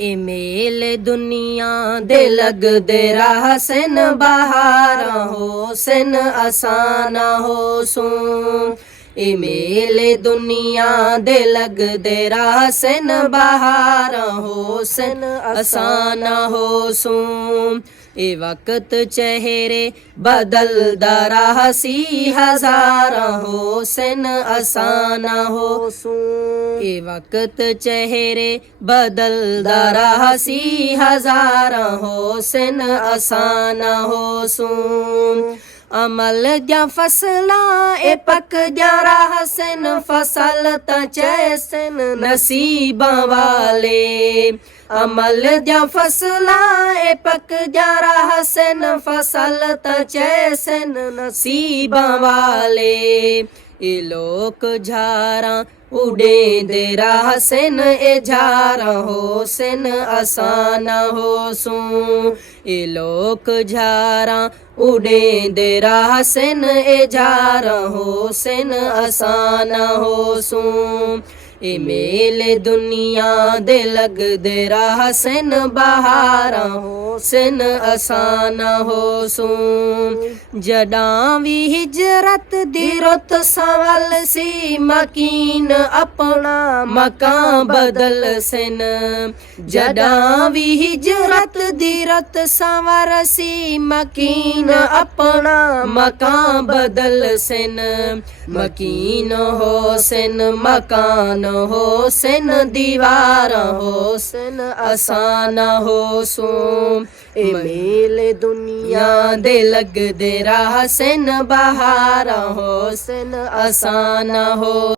ए मेले दुनिया दे लगदे राह सेन बहारा हो सेन असाना हो सूं। ए मेले दुनिया दे लगदे राह सेन बहारा हो सेन असाना हो सूं। ए वक्त चेहरे बदलदा राह सी हजारा हो सेन असाना हो सूं। ए वक्त चेहरे बदलदा राह सी हजारा हो सेन असाना हो सूं। अमल जा फसला ए पक जा राह सेन फसल ता चैसन नसीबां वाले। अमल जा फसला ए पक जा राह सेन फसल ता चैसन नसीबां वाले। ए लोक झारा उड़ेंदे राह सेन ए झारा हो सेन असाना हो सूं। ए लोक झारा उड़ेंदे राह सेन ए झारा हो सेन असाना हो सूं। ए मेले दुनिया दे लगदे राह सेन बहारा हो सेन असाना हो सूं। जडां वी हिजरत दी रुत सवल सी मकीन अपना मकां बदल सेन। जडां वी हिजरत दी रुत सवर सी मकीन अपना मकां बदल सेन। मकीन हो सेन मकान हो सेन दीवार हो सेन असाना हो सूं। ए मेले दुनिया दे लगदे राह सेन बहारा हो सेन असाना हो।